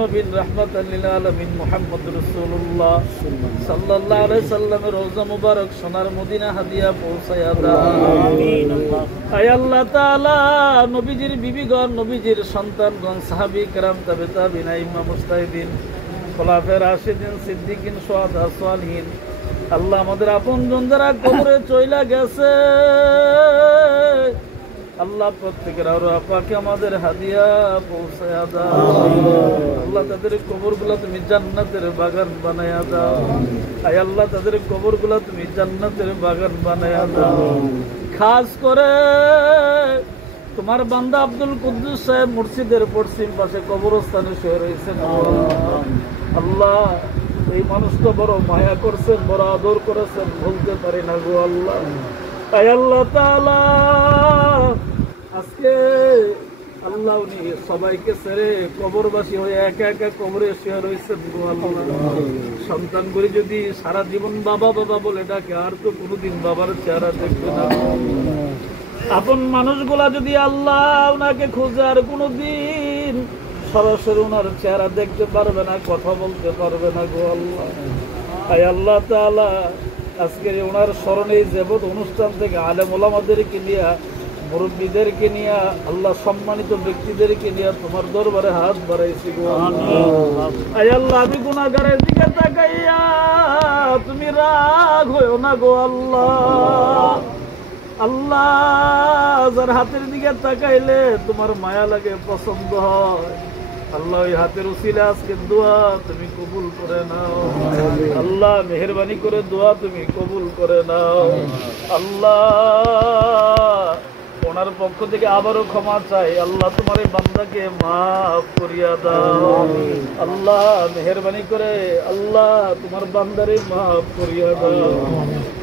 নবীন রাহমাতাল লিল আলামিন মুহাম্মদুর রাসূলুল্লাহ সাল্লাল্লাহু আলাইহি সাল্লামের রওজা মুবারক সোনার মদিনা হাদিয়া পৌঁছায়া দাও। আমিন। আয় আল্লাহ তাআলা, নবীজির বিবিগণ, নবীজির সন্তানগণ, সাহাবী کرام, তাবে তাবিঈন, ইমাম মুজতাহিদিন, খোলাফায়ে রাশিদিন, সিদ্দিকিন, শুহাদা, সালিহিন, আল্লাহ আমাদের আপনজন যারা কবরে চইলা গেছে, আল্লাহ প্রত্যেকের আরওয়াহ পাকে আমাদের হাদিয়া পৌঁছায়া দাও। আল্লাহ তাদের কবরগুলো তুমি জান্নাতের বাগান বানায়া দাও। আয় আল্লাহ তাদের কবরগুলো তুমি জান্নাতের বাগান বানায়া দাও। খাস করে তোমার বান্দা আব্দুল কুদ্দুস সাহেব মসজিদের পশ্চিম পাশে কবরস্থানে শুয়ে রয়েছেন। আল্লাহ এই মানুষটা বড় মায়া করছেন, বড় আদর করেছেন, বলতে পারি না গো আল্লাহ। আয় আল্লাহ তাআলা, আজকে আল্লাহ উনি সবাইকে ছেড়ে কবরবাসী হয়ে একা একা কবরে শুয়ে রয়েছেন গো আল্লাহ। সন্তান করে যদি সারা জীবন বাবা বাবা বলে ডাকে, আর তো কোনোদিন বাবার চেহারা দেখবে না। আপন মানুষগুলা যদি আল্লাহ ওনাকে খুঁজে, আর কোনোদিন সরাসরি ওনার চেহারা দেখতে পারবে না, কথা বলতে পারবে না গো আল্লাহ। আয় আল্লাহ তাআলা, আজকের ওনার স্মরণে যাবত অনুষ্ঠান থেকে আলেম ওলামাদেরকে নিয়ে, মুরব্বীদেরকে নিয়ে, আল্লাহ সম্মানিত ব্যক্তিদেরকে নিয়ে তোমার দরবারে হাত বাড়াইছি গো আল্লাহ। আয় আল্লাহ, আমি গুনাহগারের দিকে তাকাইয়া তুমি রাগ হইও না গো আল্লাহ। আল্লাহ, যার হাতের দিকে তাকাইলে তোমার মায়া লাগে, পছন্দ হয়, আল্লাহ ওই হাতের উসিলা আজকে দোয়া তুমি কবুল করে নাও। আল্লাহ মেহেরবানি করে দোয়া তুমি কবুল করে নাও। আল্লাহ ওনার পক্ষ থেকে আবারও ক্ষমা চাই। আল্লাহ তোমার এই বান্দাকে মাফ করিয়া দাও। আল্লাহ মেহেরবানি করে আল্লাহ তোমার বান্দারে মাফ করিয়া দাও।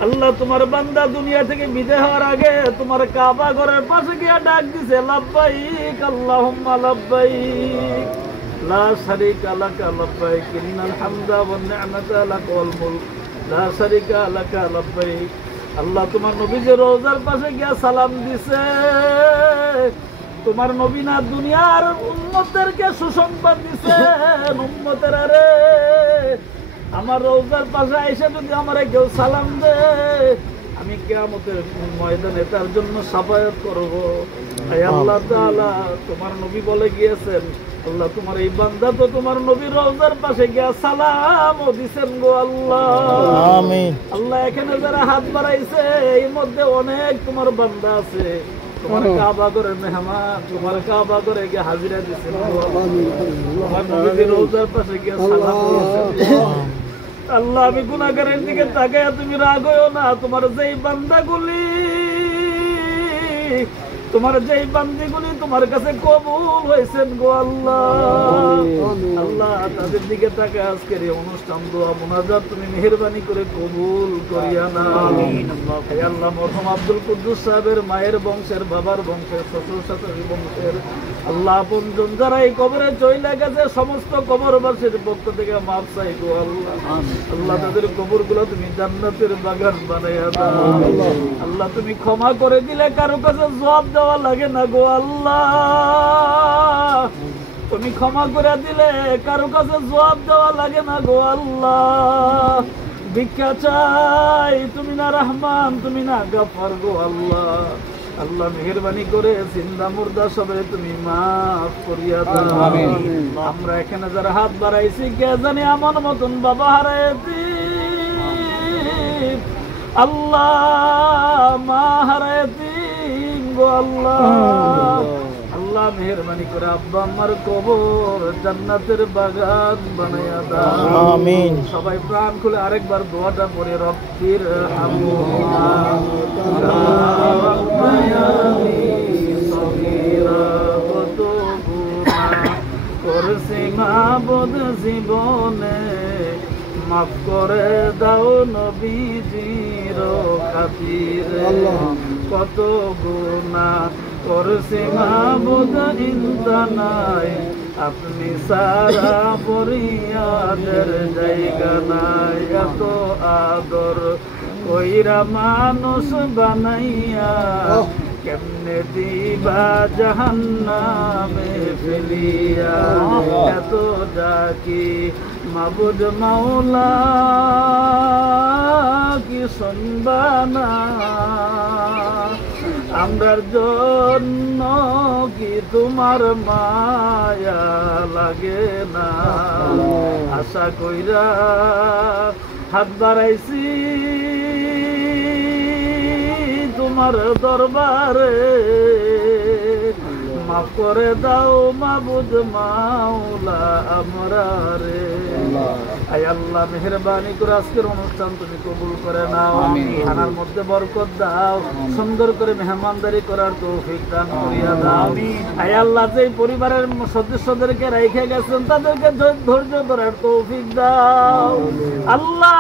আল্লাহ তোমার বান্দা দুনিয়া থেকে বিদায় হওয়ার আগে তোমার কাবা ঘরের পাশে গিয়ে ডাক দিছে, লাব্বাইক আল্লাহুম্মা লাব্বাইক লা শারীকা লাকা লাব্বাইক ইন্নাল হামদা ওয়ান নি'মাতা লাকা ওয়াল মুলক লা শারীকা লাকা লাব্বাইক। আল্লাহ তোমার নবীজির রওজার পাশে গিয়া সালাম দিছে। তোমার নবী না দুনিয়ার উম্মতদেরকে সুসংবাদ দিছে, উম্মতের আরে আমার রওজার পাশে এসে যদি আমারে কেউ সালাম দে, আমি কিয়ামতের ময়দানে তার জন্য শাফায়াত করব। হে আল্লাহ তাআলা, তোমার নবী বলে গিয়েছেন, আল্লাহ তোমার এই বান্দা তো তোমার নবীর রওজার পাশে গিয়া সালামও দিছেন গো আল্লাহ। আমিন। আল্লাহ এখানে যারা হাত বাড়াইছে এর মধ্যে অনেক তোমার বান্দা আছে, তোমার কাবা ঘরের মেহমান, তোমার কাবা ঘরে গিয়ে হাজিরা দিছেন গো আল্লাহ। তোমার নবীর রওজার পাশে গিয়া সালাম দিয়েছেন। আল্লাহ আমি গুনাহগারের দিকে তাকায়া তুমি রাগ হইও না। তোমার যেই বান্দাগুলি, তোমার যেই বান্দিগুলি তোমার কাছে কবুল হয়েছেন গো আল্লাহ, আল্লাহ তাদের দিকে তাকায় আজকের এই অনুষ্ঠান দোয়া মুনাজাত তুমি মেহেরবানি করে কবুল করিয়া নাও। হে আল্লাহ, মরহুম আব্দুল কুদ্দুস সাহেবের মায়ের বংশের, বাবার বংশের, শ্বশুর শাশুড়ি বংশের আল্লাহ আপনজন যারা এই কবরে চইলা গেছে, সমস্ত কবরবাসীর পক্ষ থেকে মাফ চাই গো আল্লাহ। আল্লাহ তাদের কবরগুলো তুমি জান্নাতের বাগান বানাইয়া দাও। আল্লাহ তুমি ক্ষমা করে দিলে কারো কাছে জবাব দেওয়া লাগে না গো আল্লাহ। তুমি ক্ষমা করে দিলে কারো কাছে জবাব দেওয়া লাগে না গো আল্লাহ। ভিক্ষা চাই, তুমি না রহমান, তুমি না গফফার গো আল্লাহ। আল্লাহ মেহেরবানি করে জিন্দা মুর্দা সবে তুমি মাফ করিয়া দাও। আমরা এখানে যারা হাত বাড়াইছি, কে জানি আমার মতন বাবা হারাইছি, আল্লাহ মা হারাইছি গো আল্লাহ। আল্লাহ মেহেরবানি করে আব্বা আম্মার কবর জান্নাতের বাগান বানায়া দাও। আমিন। সবাই প্রাণ খুলে আরেকবার দোয়াটা পড়ে, রব্বির হামহুমা কামা রাব্বায়ানি সগীরা। কত গুনাহ করেছি মাবুদ জীবনে, মাফ করে দাও নবীজির খাতিরে। কত গুনাহ করেছি মাবুদ চিন্তা নাই, আপনি সারা ফরিয়াদের জায়গা নাই। এত আদর কইরা মানুষ বানাইয়া কেমনে দিবা জাহান্নামে ফেলিয়া, এত ডাকি মাবুদ মাওলা কি শুনবা না, আমরার জন্য কি তোমার মায়া লাগে না, আশা কইরা হাত বাড়াইছি তোমার দরবারে, মাফ করে দাও মাবুদ মাওলা আমরারে। আয় আল্লাহ মেহেরবানি করে আজকের অনুষ্ঠান তুমি কবুল করে নাও, খানার মধ্যে বরকত দাও, সুন্দর করে মেহমানদারি করার তৌফিক দান করিয়া দাও। আয় আল্লাহ যেই পরিবারের সদস্যদেরকে রেখে গেছেন তাদেরকে ধৈর্য ধরার তৌফিক দাও আল্লাহ,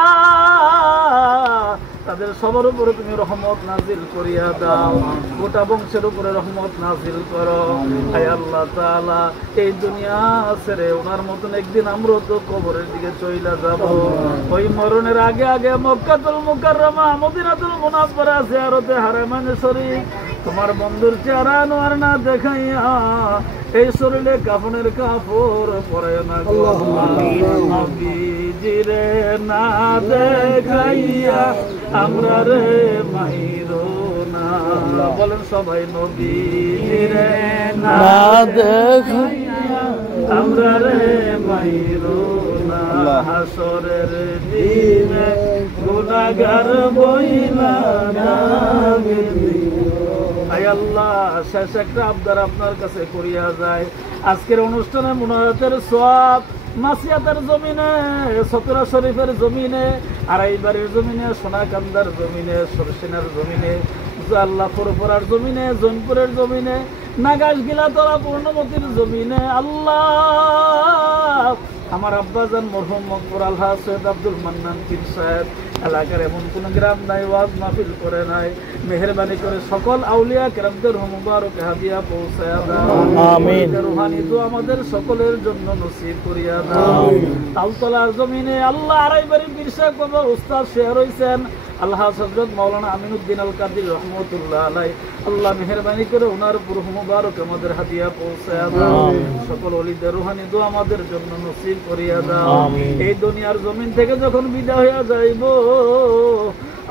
তাদের সবার উপরে তুমি রহমত নাজিল করিয়া দাও, গোটা বংশের উপরে রহমত নাজিল করো। আয় আল্লাহ তাআলা এই দুনিয়া ছেড়ে ওনার মতন একদিন আমরা তো কবরের দিকে চইলা যাব, ওই মরণের আগে আগে মক্কাতুল মুকাররমা মদিনাতুল মুনাওয়ারা জিয়ারতে হারামাইন শরীফ তোমার বন্ধুর চেহারা নোয়ার না দেখাইয়া এই শরীরে কাফনের কাপড় পরে না গো নবীজিরে না দেখাইয়া আমরা রে মাইরো না, বলেন সবাই নবীজিরে না দেখাইয়া আমরা রে মাইরো না, হাসরের দিনে গুনাহগার বইলা যাবে। আয় আল্লাহ শেষ একটা আবদার আপনার কাছে করিয়া যায়, আজকের অনুষ্ঠানে মুনাজাতের সওয়াব মাসিয়াতের জমিনে, সতরা শরীফের জমিনে, আড়াইবাড়ির জমিনে, সোনাকান্দার জমিনে, সরসিনার জমিনে, আল্লাহ পুরপুরার জমিনে, জৈনপুরের জমিনে, নাগাস গিলাতলা পূর্ণমতির জমিনে আল্লাহ আমার আব্বাজান মরহুম মকবুর আলহাজ সৈয়দ আব্দুল মান্নান পীর সাহেব এলাকার এমন কোন গ্রাম নাই ওয়াজ মাহফিল করে নাই, মেহেরবানি করে সকল আউলিয়া কেরামদের মুবারক হাদিয়া পৌঁছায়া দাও, আমিন। রুহানি দোয়া আমাদের সকলের জন্য নসিব করিয়া দাও। তালতলার জমিনে আল্লাহ আড়াইবাড়ি পীর সাহেব বাবা উস্তাদ শেয়ার হইছেন আল্লাহ হযরত মাওলানা আমিনুদ্দিন আল কাদির রহমাতুল্লাহ আলাইহি, আল্লাহ মেহেরবানি করে ওনার পুরো মুবারক আমাদের হাদিয়া পৌঁছায়া দাও, সকল ওলিদের রুহানি দোয়া আমাদের জন্য নসিব করিয়া দাও। এই দুনিয়ার জমিন থেকে যখন বিদায় হইয়া যাইব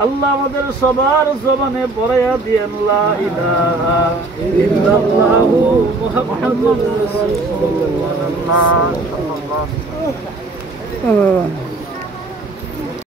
আল্লাহ আমাদের সবার জবানে পড়াইয়া দিয়েন লা ইলাহা ইল্লাল্লাহু মুহাম্মাদুর রাসূলুল্লাহ।